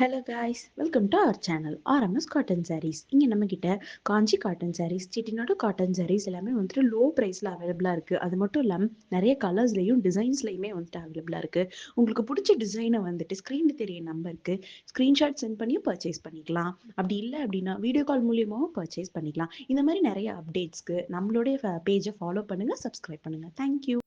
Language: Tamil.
Hello guys, welcome to our channel RMS cotton sarees. இங்கே நம்மக்கிட்ட Kanchi cotton sarees, Chettinad cotton sarees எல்லாமே வந்துட்டு லோ ப்ரைஸில் அவைலபிளாக இருக்குது. அது மட்டும் இல்லாமல் நிறைய கலர்ஸ்லையும் டிசைன்ஸ்லையுமே வந்துட்டு அவைலபிளாக இருக்குது. உங்களுக்கு பிடிச்ச டிசைனை வந்துட்டு ஸ்க்ரீனில் தெரிய நம்பருக்கு ஸ்க்ரீன்ஷாட் சென்ட் பண்ணி பர்ச்சேஸ் பண்ணிக்கலாம். அப்படி இல்லை அப்படின்னா வீடியோ கால் மூலியமாகவும் பர்ச்சேஸ் பண்ணிக்கலாம். இந்த மாதிரி நிறைய அப்டேட்ஸ்க்கு நம்மளுடைய பேஜை ஃபாலோ பண்ணுங்கள், சப்ஸ்கிரைப் பண்ணுங்கள். தேங்க்யூ.